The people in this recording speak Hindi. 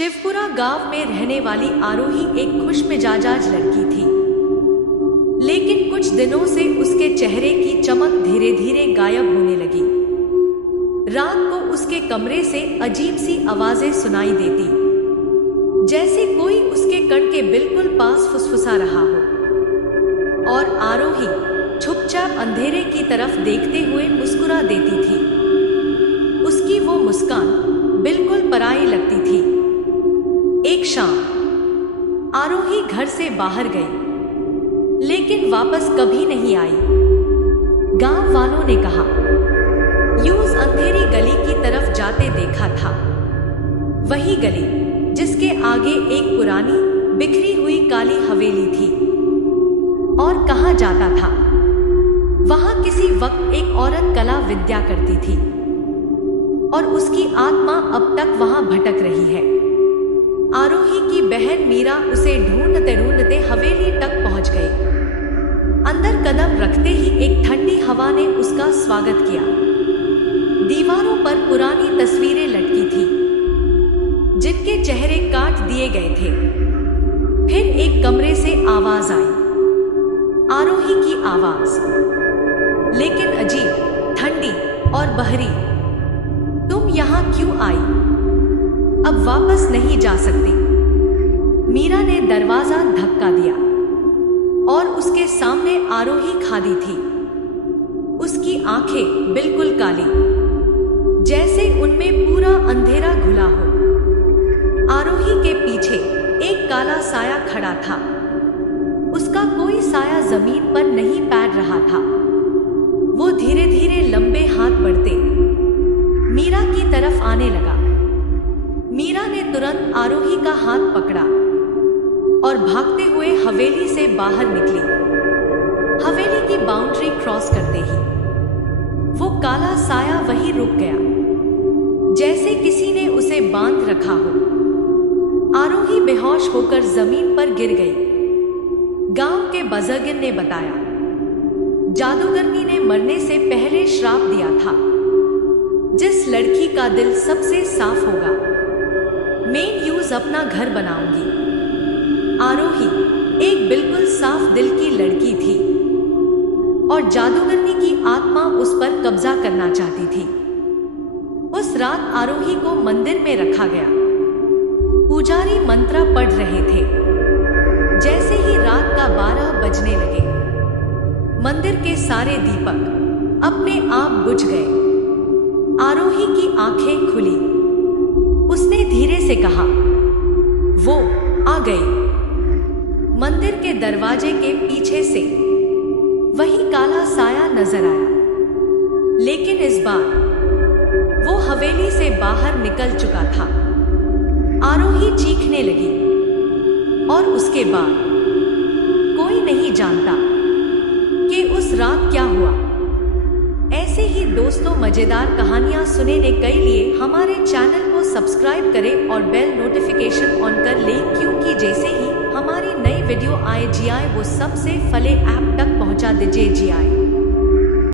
शिवपुरा गांव में रहने वाली आरोही एक खुशमिजाज लड़की थी, लेकिन कुछ दिनों से उसके चेहरे की चमक धीरे धीरे गायब होने लगी। रात को उसके कमरे से अजीब सी आवाजें सुनाई देती, जैसे कोई उसके कण के बिल्कुल पास फुसफुसा रहा हो, और आरोही चुपचाप अंधेरे की तरफ देखते हुए मुस्कुरा देती थी। उसकी वो मुस्कान बिल्कुल पराई लगती थी। एक शाम आरोही घर से बाहर गई, लेकिन वापस कभी नहीं आई। गांव वालों ने कहा, यूं अंधेरी गली की तरफ जाते देखा था। वही गली जिसके आगे एक पुरानी बिखरी हुई काली हवेली थी। और कहा जाता था, वहां किसी वक्त एक औरत कला विद्या करती थी और उसकी आत्मा अब तक वहां भटक रही है। आरोही की बहन मीरा उसे ढूंढते ढूंढते हवेली तक पहुंच गई। अंदर कदम रखते ही एक ठंडी हवा ने उसका स्वागत किया। दीवारों पर पुरानी तस्वीरें लटकी थी, जिनके चेहरे काट दिए गए थे। फिर एक कमरे से आवाज आई, आरोही की आवाज, लेकिन अजीब, ठंडी और बहरी। तुम यहाँ क्यों आई? अब वापस नहीं जा सकती। मीरा ने दरवाजा धक्का दिया और उसके सामने आरोही खड़ी थी। उसकी आंखें बिल्कुल काली, जैसे उनमें पूरा अंधेरा घुला हो। आरोही के पीछे एक काला साया खड़ा था। उसका कोई साया जमीन पर नहीं पैर रहा था। वो धीरे धीरे लंबे हाथ बढ़ते मीरा की तरफ आने लगा। मीरा ने तुरंत आरोही का हाथ पकड़ा और भागते हुए हवेली से बाहर निकली। हवेली की बाउंड्री क्रॉस करते ही वो काला साया वहीं रुक गया, जैसे किसी ने उसे बांध रखा हो। आरोही बेहोश होकर जमीन पर गिर गई। गांव के बुजुर्ग ने बताया, जादूगरनी ने मरने से पहले श्राप दिया था, जिस लड़की का दिल सबसे साफ होगा, मैं यूज अपना घर बनाऊंगी। आरोही एक बिल्कुल साफ दिल की लड़की थी और जादूगरनी की आत्मा उस पर कब्जा करना चाहती थी। उस रात आरोही को मंदिर में रखा गया। पुजारी मंत्र पढ़ रहे थे। जैसे ही रात का 12 बजने लगे, मंदिर के सारे दीपक अपने आप बुझ गए। आरोही की आंखें खुली। उसने धीरे से कहा, वो आ गई। मंदिर के दरवाजे के पीछे से वही काला साया नजर आया, लेकिन इस बार वो हवेली से बाहर निकल चुका था। आरोही चीखने लगी और उसके बाद कोई नहीं जानता कि उस रात क्या हुआ। ऐसे ही दोस्तों, मजेदार कहानियां सुनने के लिए हमारे चैनल को सब्सक्राइब करें और बेल नोटिफिकेशन ऑन कर लें, क्योंकि जैसे ही हमारी नई वीडियो आए वो सबसे पहले ऐप तक पहुंचा दीजिए।